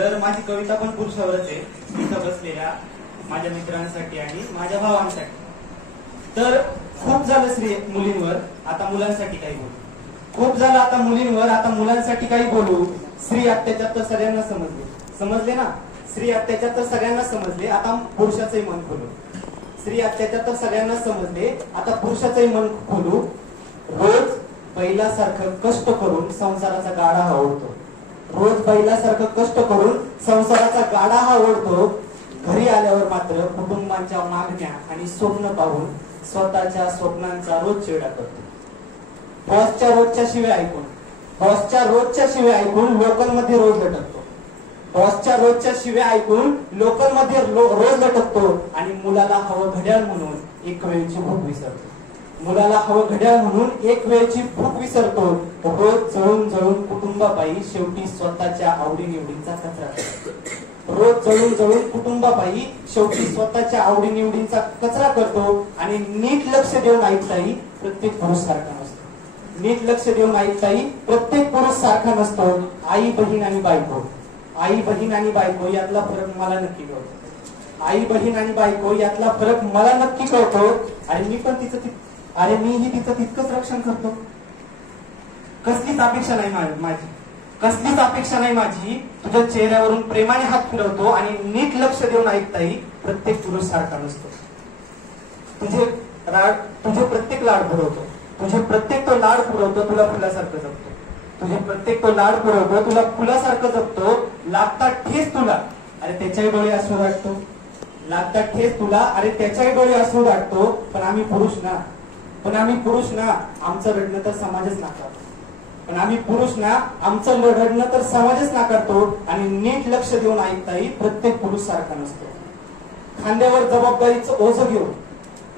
तर माझी कविता पण पुरुषावरच आहे, इथं बसलेल्या माझ्या मित्रांसाठी आणि माझ्या भावांसाठी. तर खूप झालं स्त्री मुलींवर, आता मुलांसाठी काही बोलू. खूप झालं आता मुलींवर, आता मुलांसाठी काही बोलू. स्त्री अत्याचार तर सगळ्यांना समजले ना. स्त्री अत्याचार तर सगळ्यांना समजले, आता पुरुषाचंही मन खोलू. स्त्री अत्याचार तर सगळ्यांना समजले, आता पुरुषाचंही मन खोलू. रोज बैलासारखं कष्ट करून संसाराचा गाडा हा ओढतो. रोज बैलासारखं कष्ट करून संसाराचा गाडा हा ओढतो. घरी आल्यावर मात्र कुटुंबांच्या मागण्या आणि स्वप्न पाहून स्वतःच्या स्वप्नांचा रोज चेडा करतो. बॉसच्या रोजच्या शिव्या ऐकून लोकांमध्ये रोज लटकतो. बॉसच्या रोजच्या शिव्या ऐकून लोकांमध्ये रोज लटकतो आणि मुलाला हवं घड्याळ म्हणून एक वेळची भूक विसरतो. रोज जळून जळून कुटुंबापायी शेवटी स्वतःच्या आवडीनिवडींचा कचरा करतो. आणि नीट लक्ष देऊन ऐकताही प्रत्येक पुरुष सारखा नसतो. आई बहीण आणि बायको यातला फरक मला नक्की कळतो. आणि मीही तिचं तितकंच रक्षण करतो. कसलीच अपेक्षा नाही माझी. तुझ्या चेहऱ्यावरून प्रेमाने हात फिरवतो आणि नीट लक्ष देऊन ऐकताही प्रत्येक पुरुष सारखा नसतो. तुझे प्रत्येक लाड पुरवतो. तुला फुलासारखं जपतो. लागतात ठेस तुला, अरे त्याच्याही डोळे अश्रू वाटतो. पण आम्ही पुरुष ना आमचं रडणं तर समाजच नाकारतो. आणि नीट लक्ष देऊन ऐकताही प्रत्येक पुरुष सारखा नसतो. खांद्यावर जबाबदारीचं ओझं घेऊन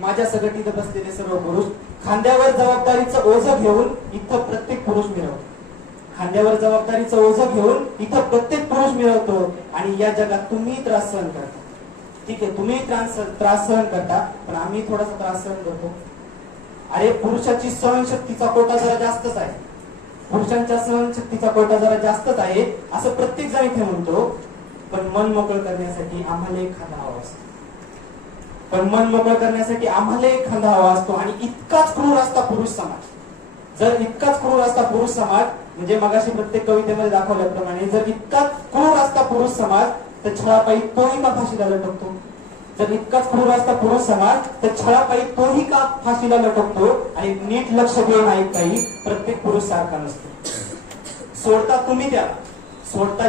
माझ्या सगट इथं बसलेले सर्व पुरुष खांद्यावर जबाबदारीचं ओझं घेऊन इथं प्रत्येक पुरुष मिळवतो. आणि या जगात तुम्ही त्रास सहन करता. ठीक आहे, तुम्ही त्रास सहन करता, पण आम्ही थोडासा त्रास सहन करतो. अरे पुरुषाची सहनशक्तीचा कोटा जरा जास्तच आहे. असं प्रत्येक जण इथे म्हणतो. पण मन मोकळं करण्यासाठी आम्हाला एक खांदा हवा असतो. आणि इतकाच क्रूर असता पुरुष समाज. म्हणजे मगाशी प्रत्येक कवितेमध्ये दाखवल्याप्रमाणे जर इतकाच क्रूर असता पुरुष समाज तर छळापायी तोही का फाशीला लटकतो. आणि नीट लक्ष देऊन ऐकताही प्रत्येक पुरुष सारखा नसतो. सोडता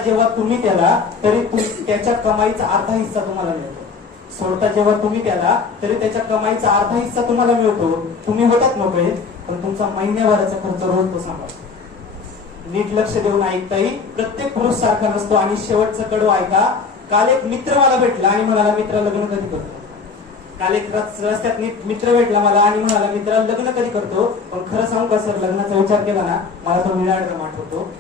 जेव्हा तुम्ही त्याला तरी त्याच्या कमाईचा अर्धा हिस्सा तुम्हाला मिळतो. तुम्ही होतात मोकळे, पण तुमचा महिन्याभराचा खर्च रोज तो सांभाळतो. नीट लक्ष देऊन ऐकताही प्रत्येक पुरुष सारखा नसतो. आणि शेवटचं कडू ऐका. काल एक मित्र मला भेटला आणि म्हणाला, मित्र लग्न कधी करतो? काल एक रस्त्यात मित्र भेटला मला आणि म्हणाला, मित्र लग्न कधी करतो? पण खरं सांगू का सर, लग्नाचा विचार केला ना, मला तो निराळक्रम आठवतो.